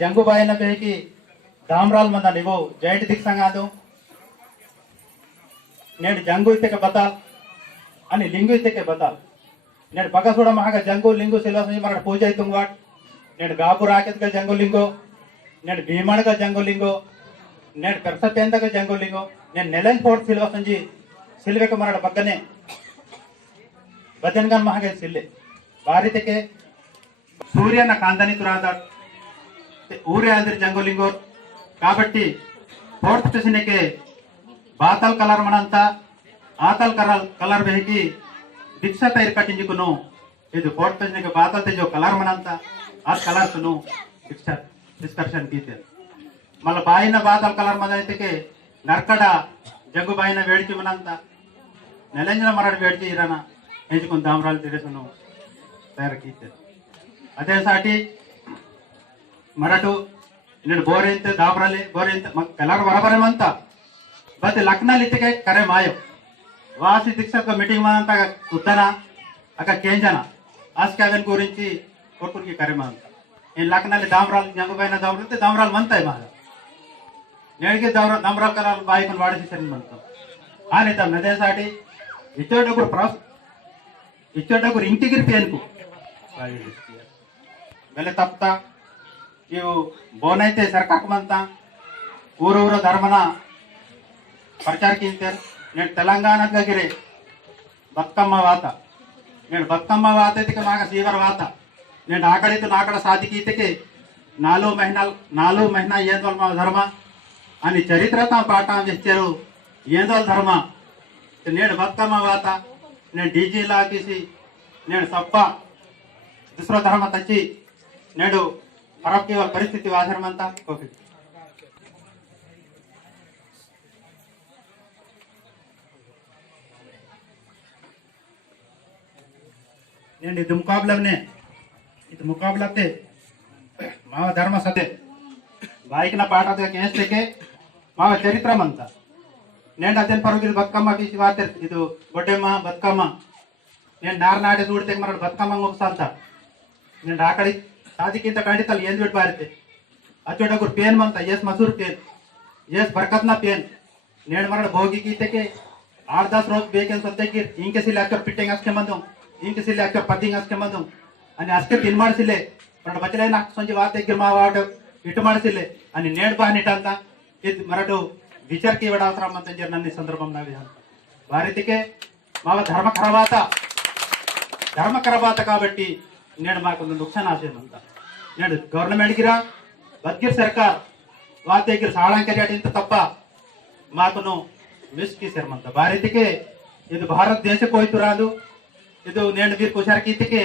Jangu by न बेकी दामराल मंद निवो joint दिख संगादो नेड जंगू इते के बता अनि लिंगु इते के बता नेड बगसुड महाग जंगू लिंगु सिलवा संजी मराठ पूजा इतुंग वाट नेड गाबू राकेत का जंगू लिंगो नेड भीमण का जंगू लिंगो नेड करसपेंद का जंगू लिंगो नेड नेलन फोर्ट सिलवा संजी सिलवे के मराठ बग्गने बदनगन महागे सिल्ले बारी तेके सूर्यನ ಕಾಂದನಿತುರಾದ ಊರೇ ಅಂದ್ರೆ ಜಂಗೋಲಿಂಗೋರ್ కాబట్టి ఫోర్త్ స్టేషన్కి బాతల్ కలర్ మనంత ఆతల్ కలర్ బెహకి దీక్ష తైర్ కట్టించుకును ఇది ఫోర్త్ స్టేషన్కి బాతల్ తెజో కలర్ మనంత ఆ కలర్ సును దీక్ష డిస్కషన్ కీతే మళ్ళీ బాయిన బాతల్ కలర్ మదైతే నర్కడ జగ్గు బాయిన వేడిచి మనంత నెలంజన మరాడు వేడిచి ఇరాన ఎంచుకుని దామరాలు తిరేసును తయారు కీతే అదేసాటి మరాఠు నేను ಬೋರೆಂತ ದಾಬ್ರಲೆ ಬೋರೆಂತ ಕಲರ್ ಬರಬರಮಂತ ಬತ್ ಲಕ್ನಲ್ಲಿ ಇತ್ತಿಗೆ ಕರೆ ಮಾಯೋ వాసి దీక్షకు మీటింగ్ మనంత ఉత్తన అక కేంజన ఆస్కావెన్ గురించి కొట్టుకి కరెమంత ఈ లక్ನಲ್ಲಿ దామరాలు జంగుబైన దామరాలు దామరాలు మంతాయి మాల నేడికి దామరాలు కలర్ బాయికొని వాడేసి మంత ఆనేత నదేసాటి ఇచ్చోటకు ఇంటిగిరి పేనుకు ಬೆಲೆ ತಪ್ಪ ಇವು ಬೋನೈತೆ ಸರ್ಕಾಕಮಂತ ಊರೂರ ಧರ್ಮನ ಪ್ರಚಾರ ಕಿಂತೇರ್ నేను తెలంగాణ దగ్గరే బతుకమ్మ వాత నేను బతుకమ్మ వాత ఇతకి మాక సీవర్ వాత నేను ఆకడితో నాకడ సాధికి ఇతకి 4 మహినా ఏందోల్ మా ధర్మ అని చరిత్రత పాఠం చేశారు ఏందోల్ ధర్మ నేను బతుకమ్మ వాత నేను డీజీ లాగేసి నేను సప్ప దుసర ధర్మ తచ్చి నేడు పరప్కి వాళ్ళ పరిస్థితి ఆధారమంతా ఓకే నేను ఇది ముకాబలతే మావ ధర్మ సతే బాయికిన పాఠ కేస్తే మావ చరిత్రమంతా నేను అదేం పరుగులు బతుకమ్మ తీసి వాతే ఇది బొడ్డెమ్మ బతుకమ్మ నేను నారనాడే చూడితే మన బతుకమ్మ ముగిసంత నేను ఆకడి సాధికింత కండితలు ఏంది పెట్టి పారితే అచ్చోటప్పుడు పేన్ మంత ఎస్ మసూర్ పేన్ ఎస్ బర్కత్నా పేన్ నేను మన భోగి గీతకే 8-10 రోజు ಬೇಕೆನ್ ಸತ್ತೆಗೆ ಇಂಕೆ ಸಿಲೆ ಅಚ್ಚರ್ ಪಿಟ್ಟಿಂಗ್ ಅಷ್ಟೇ ಬಂದು ಇಂಕೆ ಸಿಲೆ ಅಚ್ಚರ್ ಪದ್ದಿಂಗ್ ಅಷ್ಟೇ ಬಂದು అని ಅಷ್ಟೇ ತಿನ್ ಮಾಡಿಸಿಲೆ మన ಬಚ್ಚಲೈನ ಸಂಜೆ ವಾತ దగ్గర మా వాడు ఇటు ಮಾಡಿಸಿಲೆ అని నేడు బానిటంత ఇది మరటు విచారకి ఇవ్వడం అవసరం అంత నన్ను సందర్భం నావి భారతికే మా ధర్మ కరబాత కాబట్టి నేను మాకు ನುಕ್ಸಾನ್ ಆಸೆಯಂತ నేను గవర్నమెంట్ గిరా బద్గిర్ సర్కార్ వాత దగ్గర సాళంకరి అటింత తప్ప మాకును మిస్ కిసర్మంత భారతికే ఇది భారతదేశಕ್ಕೆ ಹೋಯ್ತು ರಾದು ಇದು నేను ವೀರ್ ಕುಶಾರಕೀತಿಕೆ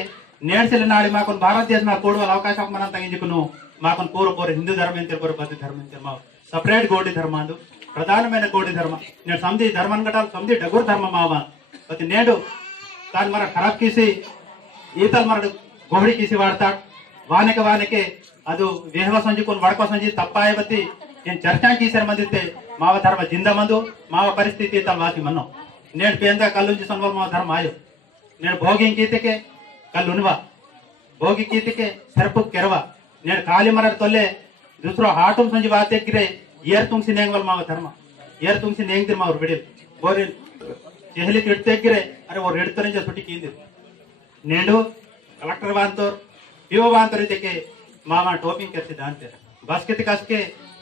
నేడ్సెల నాడి మాకు భారతదేశం కూಡುವ అవకాಶ మనం తగ్గించుకును మాకు పూర్వ హిందూ ధర్మం ఎంత బౌద్ధ ధర్మం ఎంత మా సపరేట్ గోడి ధర్మాలు ప్రధానమైన గోడి ధర్మ నేను సంధి ధర్మం గటాలు సంధి డగురు ధర్మ మావ ప్రతి నేడు దాన్ని మన ఖరాబ్ కీసి ఈతలు మన गोहड़ी किसी वाड़ता वाने ಅದು ದೇಹವ ಸಂಜಿಕೊಂಡು ವಡಕ ಸಂಜಿ ತಪ್ಪಾಯವತಿ ಏನು ಚರ್ಚಾ ಕೀಸರ ಮಂದಿತ್ತೆ ಮಾವ ಧರ್ಮ ಜಿಂದ ಮಂದು ಮಾವ ಪರಿಸ್ಥಿತಿ ತ ವಾಸಿ ಮನ್ನೋ ನೇಡ್ ಪೇಂದ ಕಲ್ಲುಂಜಿ ಸಂವಲ್ ಮಾವ ಧರ್ಮ ಆಯೋ ನೇಡ್ ಭೋಗಿ ಕೀತಿಕೆ ಕಲ್ಲುನ್ವಾ ಭೋಗಿ ಕೀತಿಕೆ ಸರ್ಪು ಕೆರವ ನೇಡ್ ಕಾಲಿ ಮರ ತೊಲ್ಲೆ दूसरो हाटुम संजि वाते गिरे ಏರ್ ತುಂಗಿಸಿ ನೇಂಗಲ್ ಮಾವ ಧರ್ಮ ಏರ್ ತುಂಗಿಸಿ ನೇಂಗ್ದಿರ್ ಮಾವ್ರು ಬಿಡಿಲ್ ಬೋರಿ ಚೆಹಲಿ ತಿಡ್ತೆ ಗಿರೆ ಅರೆ ಅವ್ರು ಹಿಡ್ತಾರೆ ಸುಟ್ಟಿ ಕೀಂದಿರ್ ನೇಡು कलेक्टर बांधतोर पीओ बांधतोर इतके मामा टोपिंग करते दानते बस के कसके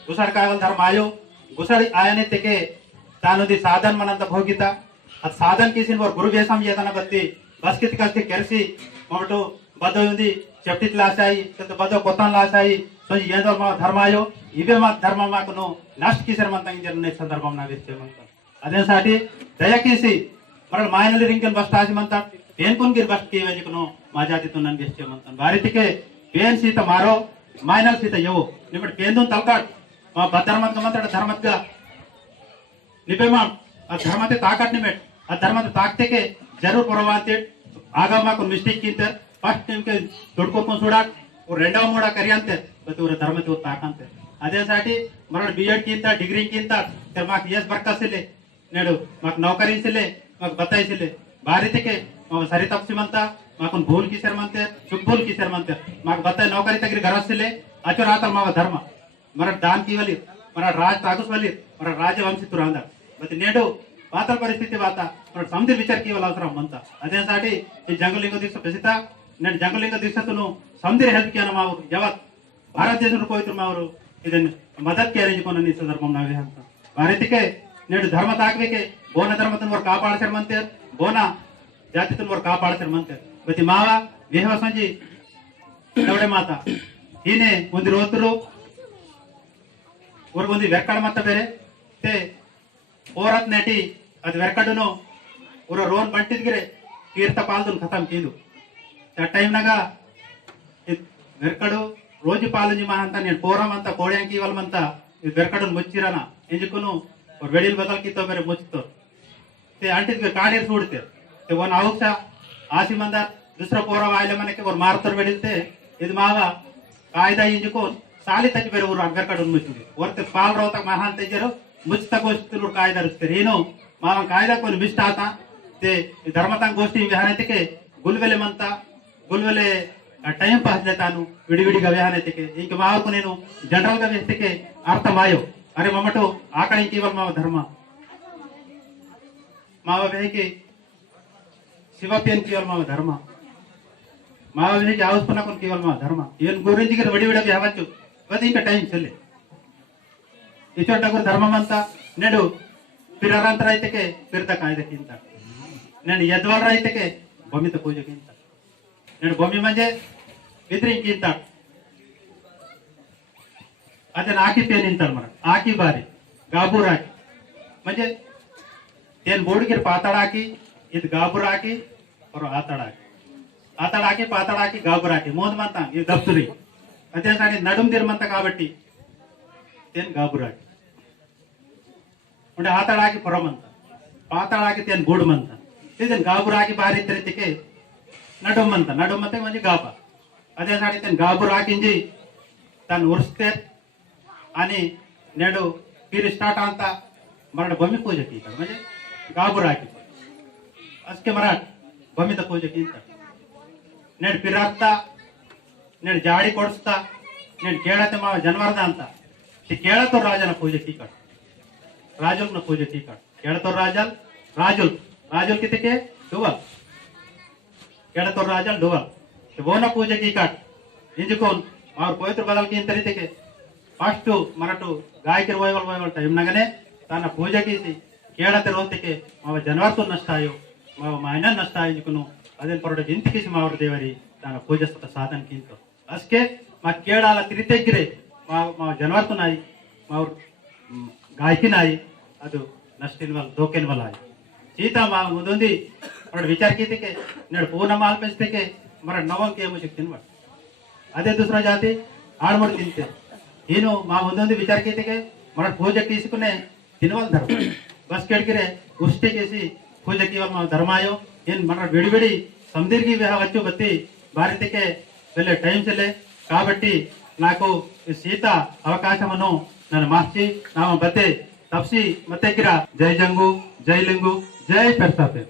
गुसड़ कागल धर्म आयो गुसड़ आयने तेके तानुदी साधन मनंत भोगिता अद साधन किसिन वर गुरु बेसम येतना बत्ती बस के कसके केरसी मोटो बदोंदी चप्टी लासाई तो बदो कोतन लासाई सो येदो मा धर्म आयो इवे मा धर्म माकनो नष्ट किसर मंतंग जरने संदर्भम ना वेचे मंत अदे साटी दयकीसी मरल मायनली रिंकन बस तासी मंत पेन कुन गिर बस के वेजकनो माजाती तो नन गेस्टे मंतन बारितिके पेन सीता मारो माइनल सीता यवो निबट पेंदुन तलकाट मा बधर्मत मंत्र धर्मत निपेमा धर्मते ताकट निमेट धर्मते ताकते के जरूर परवाते आगा माको मिस्टेक कींतर फर्स्ट टाइम के तोडको सुडाट और రెండవ మూడ కరియంతే బతుర ధర్మతే తాకంతే అదే సాటి మన బిఎడ్ కింత డిగ్రీ కింత మాకు ఎస్ బర్కసిలే నేడు మాకు నౌకరీసిలే మాకు బతాయిసిలే భారతికే ಮಾವು ಸರಿ ತಪ್ಸಿಮಂತ ಮಾಕೊಂದು ಭೂಲ್ ಕಿ ಸೇರ್ಮಂತೆ ಚುಬ್ಬೂಲ್ ಕಿ ಸೇರ್ಮಂತೆ ಮಾకు ಬತ್ತ ನೌಕರಿ ತಗಿರಿ ಗರಸ್ತಿಲೆ ಅಚೋ ರಾತಲ್ ಮಾವ ಧರ್ಮ ಮರ ದಾನ್ ಕೀವಲಿ ಮರ ರಾಜ ತಾಗುಸ್ವಲಿ ಮರ ರಾಜವಂಶಿತರು ಅಂದ ಮತ್ತೆ నేడు వాతల పరిస్థితి వాత మన సముద్ర విచార కీవల అవసరం అంత అదే సాటి ఈ జంగలింగ దీక్ష ప్రసిద్ధ నేను జంగలింగ దీక్షను సముద్ర ಹೆಲ್ಪ್ ಕಿಯನ ಮಾವರು ಯಾವತ್ ಭಾರತದೇಶದ ಪವಿತ್ರ ಮಾವರು ಇದನ್ನು ಮದತ್ ಅರೇಂಜ್ಕೊಂಡು ಈ ಸಂದರ್ಭ ನಾವೇ ಅಂತ ಭಾರತಕ್ಕೆ నేడు ಧರ್ಮ ತಾಕ್ಬೇಕೆ ಬೋನ ಧರ್ಮತನ ಕಾಪಾಡ್ಸರ್ಮಂತೆ ಬೋನ ಜಾತಿತನ ಕಾಪಾಡ್ಸರ್ಮಂತೆ ಮತ್ತೆ ಮಾವ ದೇಹ ಸಂಜಿ ದವಡೆ ಮಾತ ಹೀನೆ ಒಂದು ರೋತರು ಒಂದು ವೆರ್ಕಡ ಮತ್ತ ಬೇರೆ ते ಓರತ್ ನೆಟಿ ಅದು ವೆರ್ಕಡನು ಊರ ರೋನ್ ಬಂಟಿದ್ಗಿರೆ ತೀರ್ಥ ಪಾಲ್ದನ್ ಖತಮ್ ಕಿಂದು ಆ ಟೈಮ್ನಾಗ ವೆರ್ಕಡು రోజు పాలజీ మహా ಅಂತ నేను పోరం ಅಂತ ಕೋಡ್ಯಾಂಕಿ ವಲ್ಮಂತ ಇದು ಬೆರ್ಕಡನ್ ಮುಚ್ಚಿರನ ಎಂಜುಕುನು ಅವ್ರ ಬೆಡಿಲ್ ಬದಲ್ಕಿತ್ತೋ ಬೇರೆ ಮುಚ್ಚಿತ್ತೋ ते ಅಂಟಿದ್ಗೆ ಕಾಡಿರ್ ಸುಡ್ತೆ ते वन आउक्स आसी मंदा दुसरा पोरा वायले मनके और मारतर बेडिलते ಇದು ಮಾವ ಕಾಯ್ದಾ ಇಂಜುಕೋನ್ ಸಾಲಿ ತಜ್ಜಿ ಬೇರೆ ಊರು ಬೆರ್ಕಡನ್ ಮುಚ್ಚಿದೆ ಹೊರತೆ ಪಾಲ್ ರೋತ ಮಹಾ ಅಂತ ಇದ್ದರು ಮುಚ್ಚಿತ ಗೋಷ್ಠಿ ಕಾಯ್ದಾ ಇರ್ತಾರೆ ಏನು ಮಾವ ಕಾಯ್ದಾ కొని ಬಿಷ್ಟ ಆತ ते ಧರ್ಮತಾಂಗ ಗೋಷ್ಠಿ ವಿಹಾನತಿಕೆ ಗುಲ್ವೆಲೆ ಮಂತ ಗುಲ್ವೆಲೆ ಟೈಮ್ ಪಾಸ್ లేతాను విడివిడిగా విహానతికే ఇంక మావకు నేను జనరల్ గా వేస్తేకే అర్థమాయో అరే మమ్మటో ఆకలి కేవలం మావ ధర్మ మావ వేకి ಶಿವಪ್ಯನ್ ಕೇವಲ ಮಾವ ಧರ್ಮ ಮಾವ వేకి ఆవుస్పన్నకొన్ కేవలం మావ ధర్మ ఏన్ గురించి గిర విడివిడిగా విహావచ్చు అది ఇంకా టైం చెల్లె ఇచోటకు ధర్మమంత నేడు పిరరంతర అయితేకే పిరత కాಯ್ದಕ್ಕಿಂತ నేను యద్వర అయితేకే భూమిత పూజకింత నేను భూమి म्हणजे विद्रिंकिंत ಅದನ್ನ ಆಕಿ ಪೇನ್ ಇಂತಾರ ಮರ ಆಕಿ ಬಾರಿ ಗಾಬೂರ್ ಹಾಕಿ म्हणजे ಏನ್ ಬೋಡಿಗೆ ಪಾತಾಡ ಹಾಕಿ ಇದು ಗಾಬೂರ್ ಹಾಕಿ ಅವರು ಆತಾಡ ಹಾಕಿ ಪಾತಾಡ ಹಾಕಿ ಗಾಬೂರ್ ಹಾಕಿ ಮೋದ್ ಮಂತ ಇದು ದಪ್ಸುರಿ ಅದೇ ಸಾರಿ ನಡುಮ್ ದಿರ್ಮಂತ కాబట్టి ಏನ್ ಗಾಬೂರ್ ಹಾಕಿ म्हणजे ಆತಾಡ ಹಾಕಿ ಪರಮಂತ ಪಾತಾಡ ಹಾಕಿ ಏನ್ ಬೋಡ್ ಮಂತ ಇದನ್ ಗಾಬೂರ್ ಹಾಕಿ ಬಾರಿ ಇದ್ದರಿತಿಕೆ ನಡುಮಂತ म्हणजे गाबा అదే సాడి తను గాబు రాకించి తను ఉరిస్తే అని నేడు फिर स्टार्ट आता मराठ भूमी पूजा की म्हणजे गाबू राकी असके मराठ भूमी पूजा की नेड फिरता नेड जाडी ಕೊಡಿಸ್ತಾ नेड ಕೇಳತೆ ಮಾವ ಜನವರದ ಅಂತ ಕೇಳतो ರಾಜನ ಪೂಜೆ की ಕಟ್ ರಾಜುಲ್ನ ಪೂಜೆ की कट ಕೇಳतो राजुल कितके डुवल ಕೇಳतो राजल डुवल बोना पूजा की कट इंजुकोन और पवित्र बदल की तरीके के फस्ट मराठू गायकर वयवल टाइम नगने ताना पूजा की ಕೇಳತೆ ರೋತಿಕೆ ಮಾವ ಜನವರ್ತು ನಷ್ಟ ಆಯೋ ಮಾವ ಮಾಯನ ನಷ್ಟ ಆಯ್ಕುನು ಅದೇ ಪರಡ ಜಿಂತಿಕಿಸಿ ಮಾವರ ದೇವರಿ ತಾನ ಪೂಜಸ್ತ ಸಾಧನ ಕಿಂತ ಅಸ್ಕೆ ಮಾ ಕೇಳಾಲ ತಿರಿತೆಗ್ರೆ ಮಾವ ಜನವರ್ತು ನಾಯಿ ಮಾವ ಗಾಯಕಿ ನಾಯಿ ಅದು ನಷ್ಟಿನ್ವಲ್ ದೋಕೆನ್ವಲ್ ಆಯ್ ಸೀತಾ ಮಾವ ಮುದೊಂದಿ ಪರಡ ವಿಚಾರ कीतिके नेड पूर्ण माल पेंचतेके मरा नवं के मुझे तिनवट अदे दूसरा जाति आड़मड़ तिनते ಏನು ಮಾ ಒಂದೊಂದು ವಿಚಾರ कीतिके मरा पूजा कीसुकुने तिनवल धर्म बस केड़किरे उष्टे केसी पूजा कीवल मा धर्मायो ಏನ್ मरा बिड़ी समदीर्घी विवाह वच्चु बत्ती ಭಾರತಕ್ಕೆ ಬೆಲೆ ಟೈಮ್ ಚೆಲೆ కాబట్టి నాకు ಸೀತಾ ಅವಕಾಶವನ್ನು ನಾನು ಮಾರ್ಚಿ ನಾವು ಬತ್ತೆ ತಪ್ಸಿ ಮತ್ತೆ ಕಿರ ಜೈ ಜಂಗು ಜೈ ಲಿಂಗು ಜೈ ಪೆರ್ಸಾಪೆ